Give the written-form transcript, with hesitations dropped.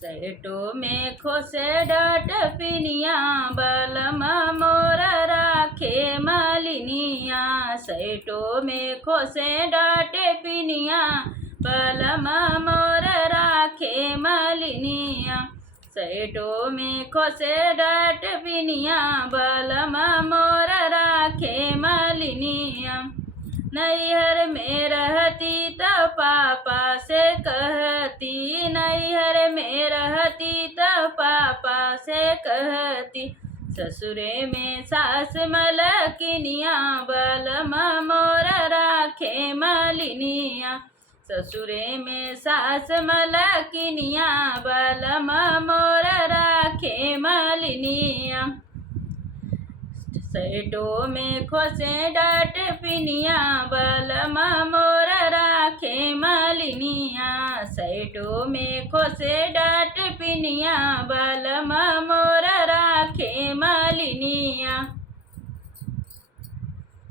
Saito में खोसे डाट पिनिया बलम मोर राखे मालिनिया। सैटो में खोसे डाट पिनिया बलम मोर राखे मालिनिया। सैटो में खोसे डाट पिनिया बलम मोर राखे मालिनिया। नैहर में रहती तो पापा से कहती, नैहर में रहती तो पापा से कहती, ससुरे में सास मलकिनिया बलम मोर राखे मालिनिया। ससुरे में सास मलकिनिया बलम मोर राखे मालिनिया। सैटो में खोसे डाट पिनिया बलम मोर राखे मालिनिया। सैटो में खोसे डाट पिनिया बलम